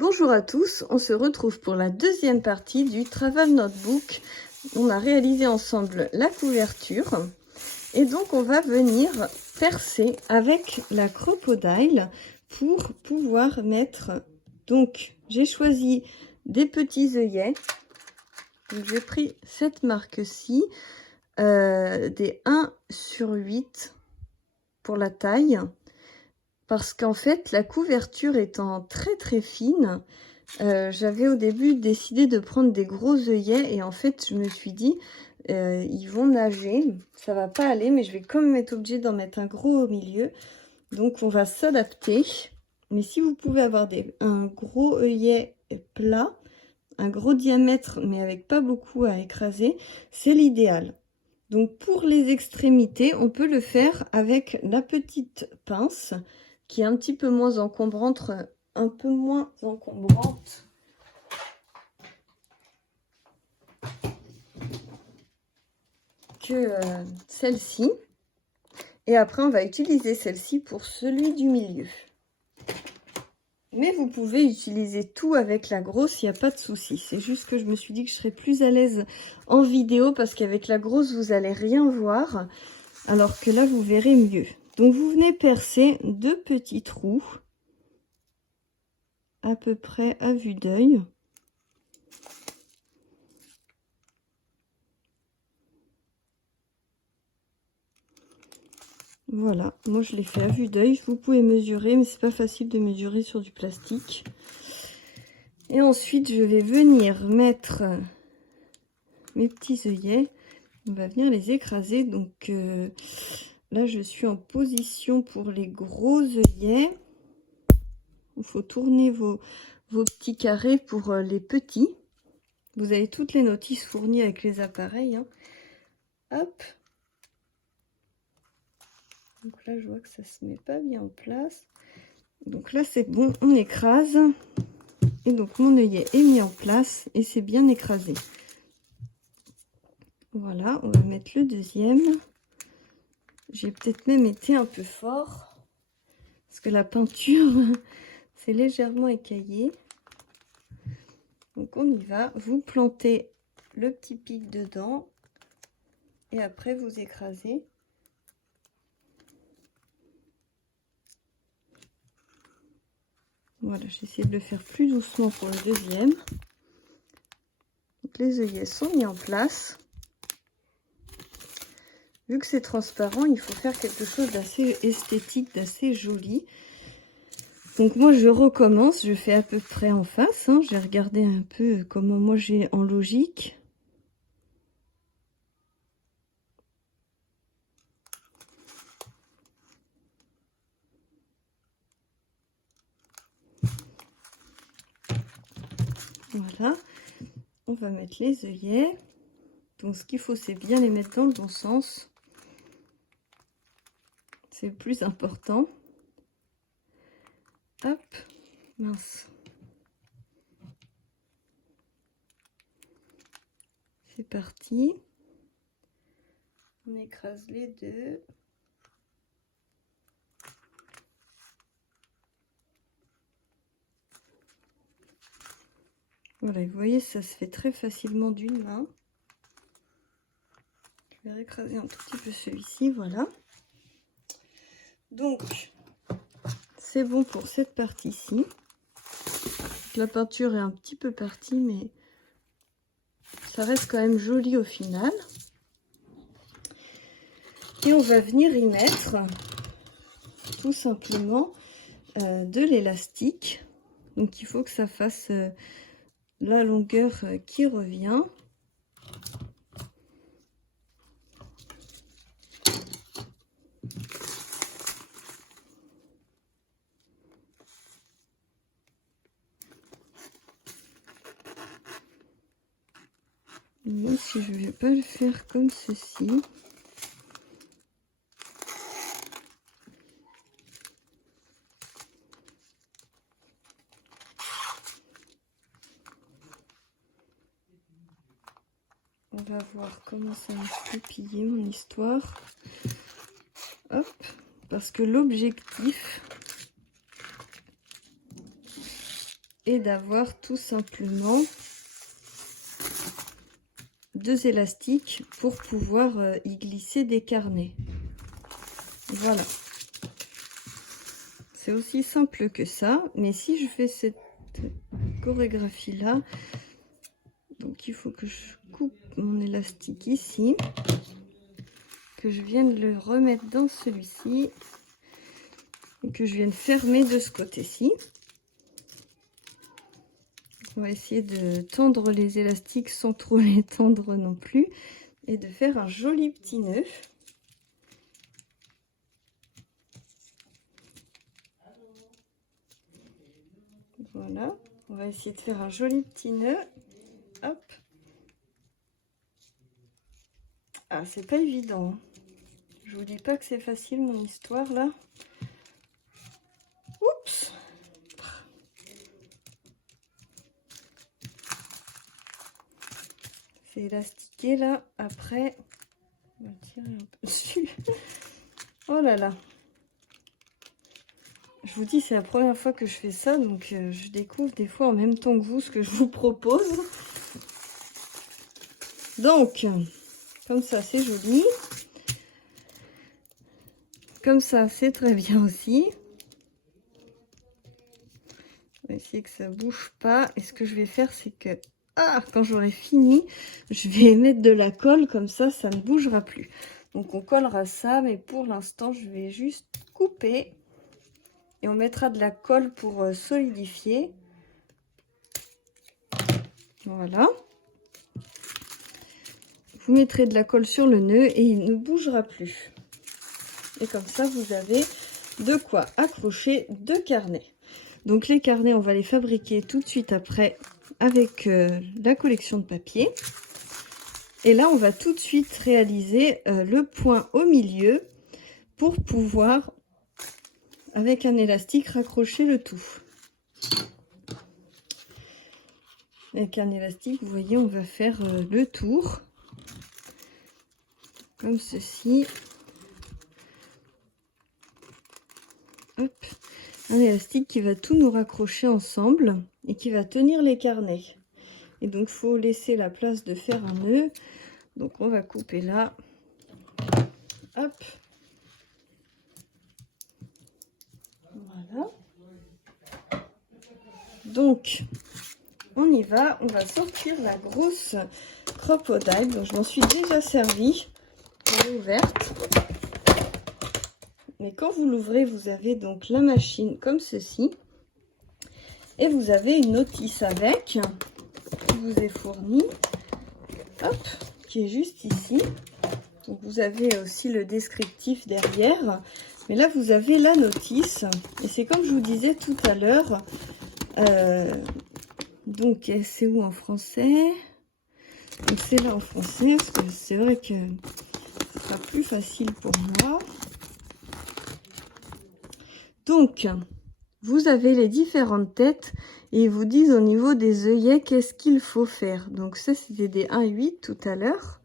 Bonjour à tous, on se retrouve pour la deuxième partie du Travel Notebook. On a réalisé ensemble la couverture et donc on va venir percer avec la Crocodile pour pouvoir mettre... Donc j'ai choisi des petits œillets. J'ai pris cette marque-ci, des 1/8 pour la taille. Parce qu'en fait, la couverture étant très fine, j'avais au début décidé de prendre des gros œillets. Et en fait, je me suis dit, ils vont nager, ça va pas aller. Mais je vais quand même être obligée d'en mettre un gros au milieu. Donc, on va s'adapter. Mais si vous pouvez avoir un gros œillet plat, un gros diamètre, mais avec pas beaucoup à écraser, c'est l'idéal. Donc, pour les extrémités, on peut le faire avec la petite pince qui est un petit peu moins encombrante, que celle-ci. Et après, on va utiliser celle-ci pour celui du milieu. Mais vous pouvez utiliser tout avec la grosse, il n'y a pas de souci. C'est juste que je me suis dit que je serais plus à l'aise en vidéo parce qu'avec la grosse, vous n'allez rien voir. Alors que là, vous verrez mieux. Donc, vous venez percer 2 petits trous. À peu près à vue d'œil. Voilà, moi je l'ai fait à vue d'œil. Vous pouvez mesurer, mais c'est pas facile de mesurer sur du plastique. Et ensuite, je vais venir mettre mes petits œillets. On va venir les écraser. Donc là, je suis en position pour les gros œillets. Il faut tourner vos petits carrés pour les petits. Vous avez toutes les notices fournies avec les appareils. Hein. Hop. Donc là, je vois que ça se met pas bien en place. Donc là, c'est bon, on écrase. Et donc, mon œillet est mis en place et c'est bien écrasé. Voilà, on va mettre le deuxième. J'ai peut-être même été un peu fort. Parce que la peinture, c'est légèrement écaillé. Donc, on y va. Vous plantez le petit pic dedans. Et après, vous écrasez. Voilà, j'essaie de le faire plus doucement pour le deuxième. Donc, les œillets sont mis en place. Vu que c'est transparent, il faut faire quelque chose d'assez esthétique, d'assez joli. Donc moi, je recommence. Je fais à peu près en face. Hein. J'ai regardé un peu comment moi j'ai en logique. Voilà. On va mettre les œillets. Donc ce qu'il faut, c'est bien les mettre dans le bon sens. C'est le plus important. Hop, mince. C'est parti. On écrase les deux. Voilà, vous voyez, ça se fait très facilement d'une main. Je vais écraser un tout petit peu celui-ci, voilà. Donc, c'est bon pour cette partie-ci. La peinture est un petit peu partie, mais ça reste quand même joli au final. Et on va venir y mettre tout simplement de l'élastique. Donc il faut que ça fasse la longueur qui revient. Même si je ne vais pas le faire comme ceci. On va voir comment ça va se goupiller mon histoire. Hop, parce que l'objectif est d'avoir tout simplement 2 élastiques pour pouvoir y glisser des carnets. Voilà. C'est aussi simple que ça, mais si je fais cette chorégraphie là, donc il faut que je coupe mon élastique ici, que je vienne le remettre dans celui-ci et que je vienne fermer de ce côté-ci. On va essayer de tendre les élastiques sans trop les tendre non plus et de faire un joli petit nœud. Voilà, on va essayer de faire un joli petit nœud. Hop. Ah, c'est pas évident. Je vous dis pas que c'est facile mon histoire là. Oups. C'est élastiqué là. Après, on va tirer un peu dessus. Oh là là. Je vous dis, c'est la première fois que je fais ça, donc je découvre des fois en même temps que vous ce que je vous propose. Donc, comme ça, c'est joli. Comme ça, c'est très bien aussi. On va essayer que ça bouge pas. Et ce que je vais faire, c'est que quand j'aurai fini, je vais mettre de la colle, comme ça ne bougera plus. Donc on collera ça, mais pour l'instant, je vais juste couper. Et on mettra de la colle pour solidifier. Voilà. Vous mettrez de la colle sur le nœud et il ne bougera plus. Et comme ça, vous avez de quoi accrocher 2 carnets. Donc les carnets, on va les fabriquer tout de suite après avec la collection de papier. Et là, on va tout de suite réaliser le point au milieu pour pouvoir, avec un élastique, raccrocher le tout. Avec un élastique, vous voyez, on va faire le tour, comme ceci. Hop, un élastique qui va tout nous raccrocher ensemble et qui va tenir les carnets. Et donc, il faut laisser la place de faire un nœud. Donc, on va couper là. Hop. Voilà. Donc, on y va. On va sortir la grosse crocodile. Donc, je m'en suis déjà servi. Elle est ouverte. Mais quand vous l'ouvrez, vous avez donc la machine comme ceci. Et vous avez une notice avec, qui vous est fournie. Hop, qui est juste ici. Donc, vous avez aussi le descriptif derrière. Mais là, vous avez la notice. Et c'est comme je vous disais tout à l'heure. Donc, c'est où en français? Donc, c'est là en français. Parce que c'est vrai que ce sera plus facile pour moi. Donc, vous avez les différentes têtes. Et ils vous disent au niveau des œillets, qu'est-ce qu'il faut faire. Donc, ça, c'était des 1,8 tout à l'heure.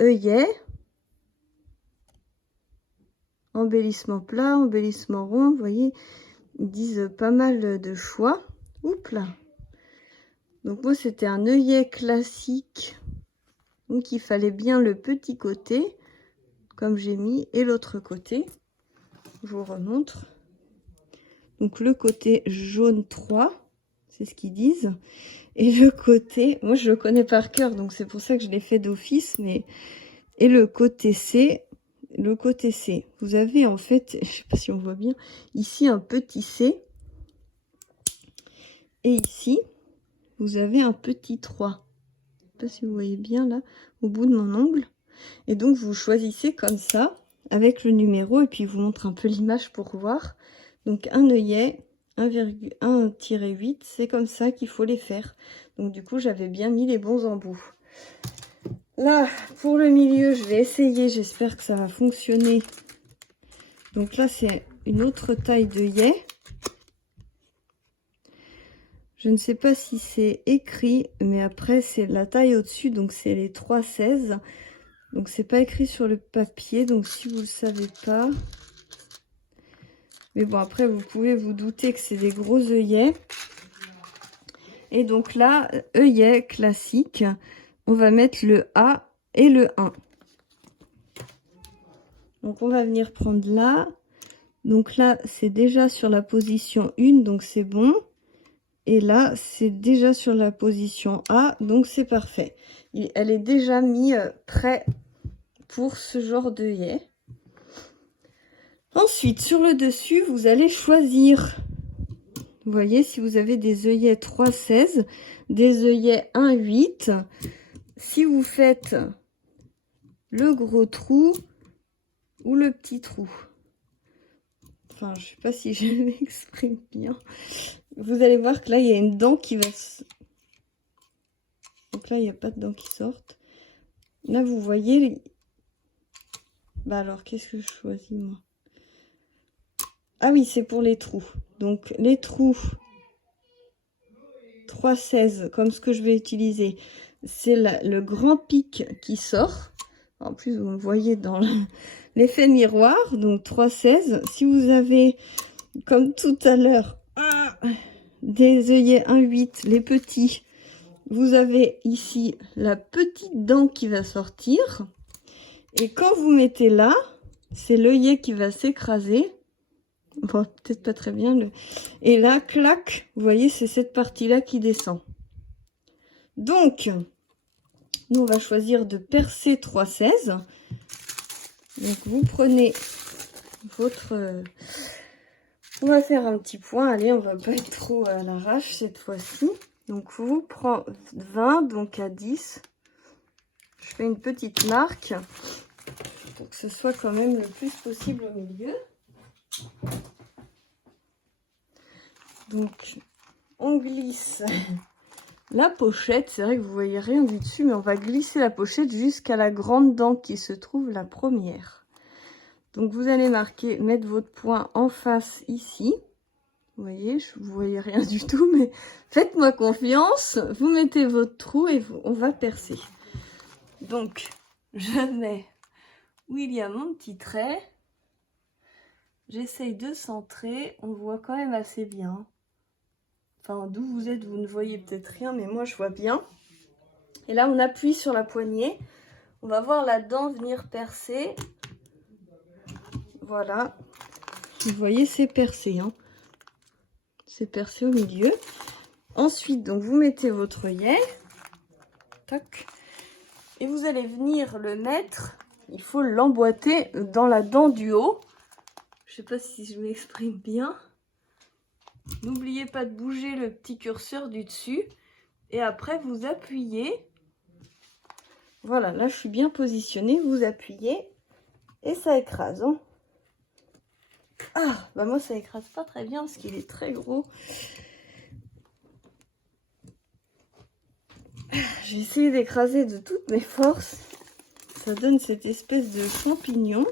Œillet. Embellissement plat, embellissement rond, vous voyez, ils disent pas mal de choix. Oups là. Donc moi c'était un œillet classique. Donc il fallait bien le petit côté, comme j'ai mis, et l'autre côté. Je vous remontre. Donc le côté jaune 3, c'est ce qu'ils disent. Et le côté, moi je le connais par cœur, donc c'est pour ça que je l'ai fait d'office, mais et le côté C. Le côté C, vous avez en fait, je sais pas si on voit bien, ici un petit C. Et ici, vous avez un petit 3. Je sais pas si vous voyez bien là, au bout de mon ongle. Et donc, vous choisissez comme ça, avec le numéro, et puis je vous montre un peu l'image pour voir. Donc, un œillet, 1,1-8, c'est comme ça qu'il faut les faire. Donc, du coup, j'avais bien mis les bons embouts. Là, pour le milieu, je vais essayer. J'espère que ça va fonctionner. Donc là, c'est une autre taille d'œillet. Je ne sais pas si c'est écrit, mais après, c'est la taille au-dessus. Donc, c'est les 3,16. Donc, c'est pas écrit sur le papier. Donc, si vous ne le savez pas. Mais bon, après, vous pouvez vous douter que c'est des gros œillets. Et donc là, œillet classique, on va mettre le A et le 1. Donc on va venir prendre là. Donc là, c'est déjà sur la position 1, donc c'est bon. Et là, c'est déjà sur la position A, donc c'est parfait. Elle est déjà mise prêt pour ce genre d'œillet. Ensuite, sur le dessus, vous allez choisir. Vous voyez, si vous avez des œillets 3,16, des œillets 1,8, si vous faites le gros trou ou le petit trou. Enfin, je sais pas si je m'exprime bien. Vous allez voir que là, il y a une dent qui va... Donc là, il n'y a pas de dents qui sortent. Là, vous voyez... Bah alors, qu'est-ce que je choisis, moi? Ah oui, c'est pour les trous. Donc, les trous 3,16, comme ce que je vais utiliser, c'est le grand pic qui sort. En plus, vous me voyez dans l'effet miroir. Donc, 3,16. Si vous avez, comme tout à l'heure, des œillets 1,8, les petits, vous avez ici la petite dent qui va sortir. Et quand vous mettez là, c'est l'œillet qui va s'écraser. Bon, peut-être pas très bien. Et là, clac, vous voyez, c'est cette partie-là qui descend. Donc, nous, on va choisir de percer 3,16. Donc, vous prenez votre... On va faire un petit point. Allez, on va pas être trop à l'arrache cette fois-ci. Donc, vous prenez 20, donc à 10. Je fais une petite marque pour que ce soit quand même le plus possible au milieu. Donc, on glisse la pochette. C'est vrai que vous voyez rien du dessus, mais on va glisser la pochette jusqu'à la grande dent qui se trouve la première. Donc, vous allez marquer, mettre votre point en face ici. Vous voyez, vous voyez rien du tout, mais faites-moi confiance. Vous mettez votre trou et on va percer. Donc, je mets où il y a mon petit trait. J'essaye de centrer. On voit quand même assez bien. Enfin, d'où vous êtes, vous ne voyez peut-être rien, mais moi, je vois bien. Et là, on appuie sur la poignée. On va voir la dent venir percer. Voilà. Vous voyez, c'est percé. Hein. C'est percé au milieu. Ensuite, donc, vous mettez votre œillet. Tac. Et vous allez venir le mettre. Il faut l'emboîter dans la dent du haut. Je ne sais pas si je m'exprime bien. N'oubliez pas de bouger le petit curseur du dessus. Et après, vous appuyez. Voilà, là, je suis bien positionnée. Vous appuyez. Et ça écrase. Hein. Ah, bah moi, ça écrase pas très bien parce qu'il est très gros. J'ai essayé d'écraser de toutes mes forces. Ça donne cette espèce de champignon.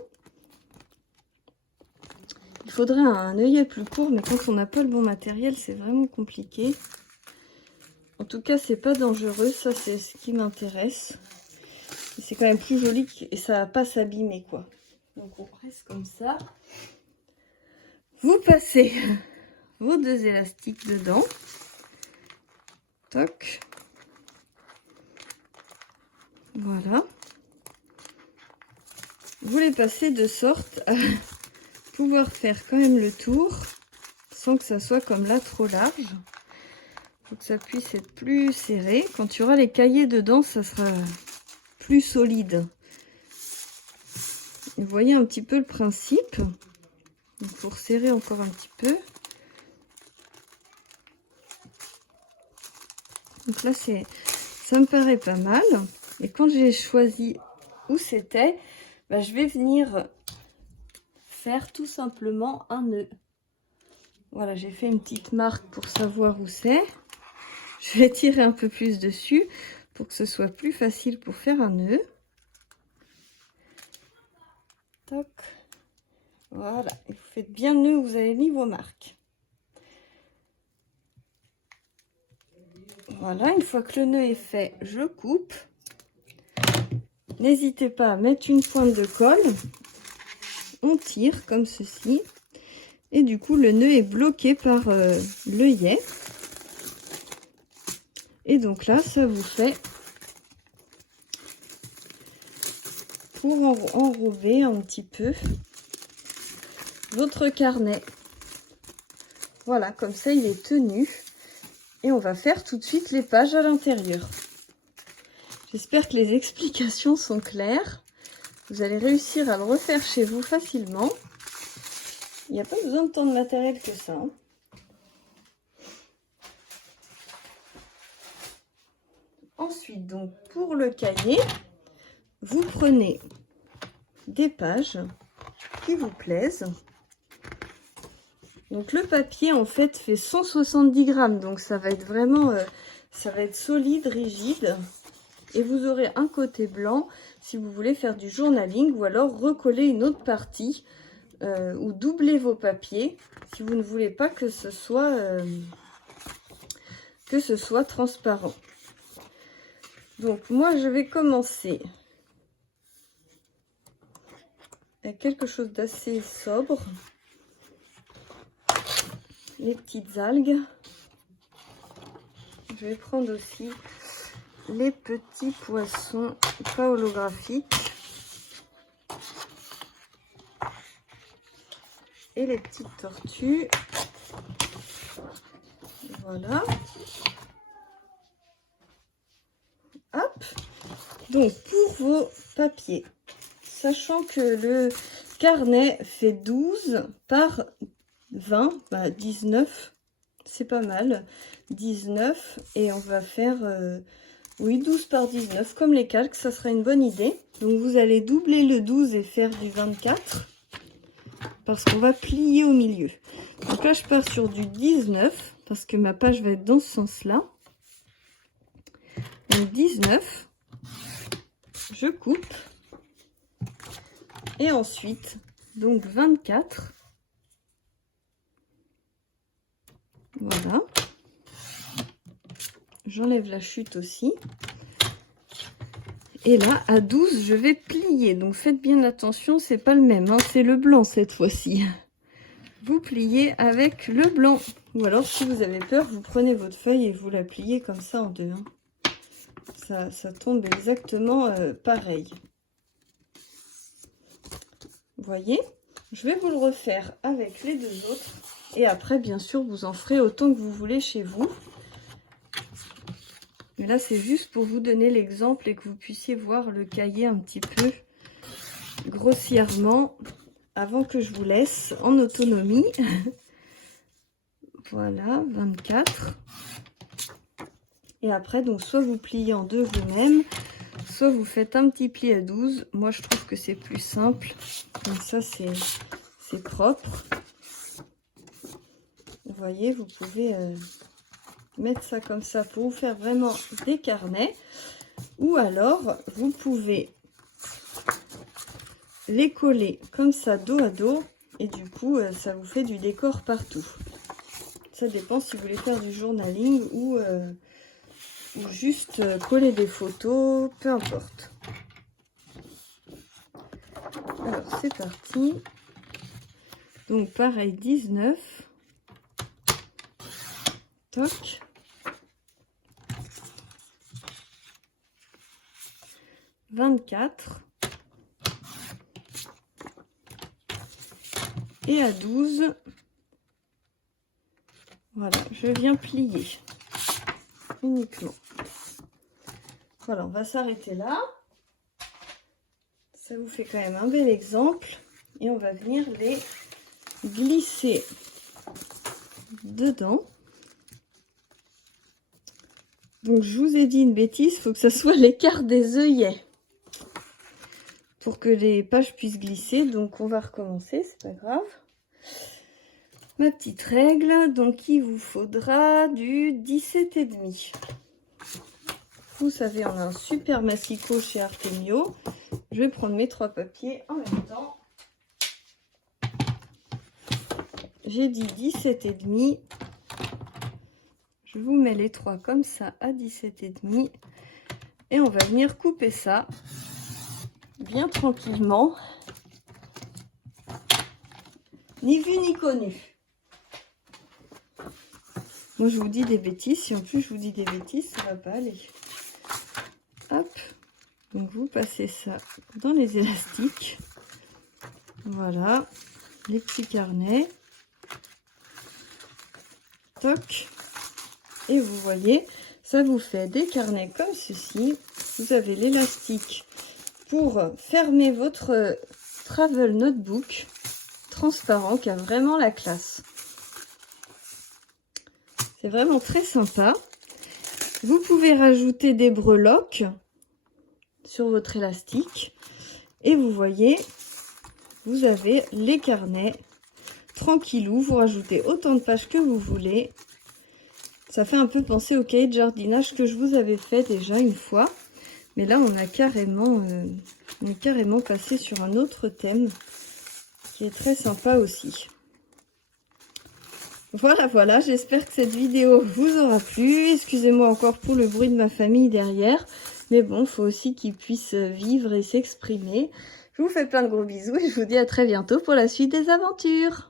Il faudrait un œillet plus court, mais quand on n'a pas le bon matériel, c'est vraiment compliqué. En tout cas, c'est pas dangereux. Ça, c'est ce qui m'intéresse. C'est quand même plus joli et ça va pas s'abîmer, quoi. Donc, on presse comme ça. Vous passez vos deux élastiques dedans. Toc. Voilà. Vous les passez de sorte à pouvoir faire quand même le tour sans que ça soit comme là trop large. Il faut que ça puisse être plus serré. Quand il y aura les cahiers dedans, ça sera plus solide. Vous voyez un petit peu le principe. Donc, pour serrer encore un petit peu. Donc là, ça me paraît pas mal. Et quand j'ai choisi où c'était, bah, je vais venir faire tout simplement un nœud. Voilà, j'ai fait une petite marque pour savoir où c'est. Je vais tirer un peu plus dessus pour que ce soit plus facile pour faire un nœud. Toc. Voilà, et vous faites bien le nœud où vous avez mis vos marques. Voilà, une fois que le nœud est fait, je coupe. N'hésitez pas à mettre une pointe de colle. On tire comme ceci. Et du coup, le nœud est bloqué par l'œillet. Et donc là, ça vous fait pour enrober un petit peu votre carnet. Voilà, comme ça il est tenu. Et on va faire tout de suite les pages à l'intérieur. J'espère que les explications sont claires. Vous allez réussir à le refaire chez vous facilement. Il n'y a pas besoin de tant de matériel que ça, hein. Ensuite, donc pour le cahier, vous prenez des pages qui vous plaisent. Donc le papier en fait fait 170 grammes, donc ça va être vraiment ça va être solide, rigide. Et vous aurez un côté blanc si vous voulez faire du journaling, ou alors recoller une autre partie ou doubler vos papiers si vous ne voulez pas que ce soit transparent. Donc moi je vais commencer avec quelque chose d'assez sobre. Les petites algues. Je vais prendre aussi les petits poissons pas holographiques. Et les petites tortues. Voilà. Hop. Donc pour vos papiers, sachant que le carnet fait 12 par 20, 19, c'est pas mal. 19 et on va faire oui 12 par 19 comme les calques, ça sera une bonne idée. Donc vous allez doubler le 12 et faire du 24 parce qu'on va plier au milieu. Donc là je pars sur du 19 parce que ma page va être dans ce sens là. Donc 19, je coupe et ensuite donc 24. Voilà, j'enlève la chute aussi. Et là, à 12, je vais plier. Donc, faites bien attention, c'est pas le même, hein, c'est le blanc cette fois-ci. Vous pliez avec le blanc. Ou alors, si vous avez peur, vous prenez votre feuille et vous la pliez comme ça en deux. Hein. Ça tombe exactement pareil. Vous voyez? Je vais vous le refaire avec les deux autres. Et après, bien sûr, vous en ferez autant que vous voulez chez vous. Mais là, c'est juste pour vous donner l'exemple et que vous puissiez voir le cahier un petit peu grossièrement avant que je vous laisse en autonomie. Voilà, 24. Et après, donc, soit vous pliez en deux vous-même, soit vous faites un petit pli à 12. Moi, je trouve que c'est plus simple. Comme ça, c'est propre. Vous voyez, vous pouvez mettre ça comme ça pour vous faire vraiment des carnets. Ou alors, vous pouvez les coller comme ça dos à dos. Et du coup, ça vous fait du décor partout. Ça dépend si vous voulez faire du journaling ou juste coller des photos, peu importe. Alors, c'est parti. Donc, pareil, 19. Toc. « 24. Et à 12. Voilà, je viens plier. Uniquement. Voilà, on va s'arrêter là. Ça vous fait quand même un bel exemple. Et on va venir les glisser dedans. Donc, je vous ai dit une bêtise, il faut que ça soit l'écart des œillets pour que les pages puissent glisser. Donc, on va recommencer, c'est pas grave. Ma petite règle, donc il vous faudra du 17,5. Vous savez, on a un super massicot chez Artemio. Je vais prendre mes 3 papiers en même temps. J'ai dit 17,5. Je vous mets les 3 comme ça à 17,5. Et on va venir couper ça bien tranquillement. Ni vu ni connu. Moi, je vous dis des bêtises. Si en plus, je vous dis des bêtises, ça va pas aller. Hop. Donc, vous passez ça dans les élastiques. Voilà. Les petits carnets. Toc. Et vous voyez, ça vous fait des carnets comme ceci. Vous avez l'élastique pour fermer votre travel notebook transparent qui a vraiment la classe. C'est vraiment très sympa. Vous pouvez rajouter des breloques sur votre élastique. Et vous voyez, vous avez les carnets tranquillou. Vous rajoutez autant de pages que vous voulez. Ça fait un peu penser au cahier de jardinage que je vous avais fait déjà une fois. Mais là, on est carrément passé sur un autre thème qui est très sympa aussi. Voilà, j'espère que cette vidéo vous aura plu. Excusez-moi encore pour le bruit de ma famille derrière. Mais bon, il faut aussi qu'ils puissent vivre et s'exprimer. Je vous fais plein de gros bisous et je vous dis à très bientôt pour la suite des aventures.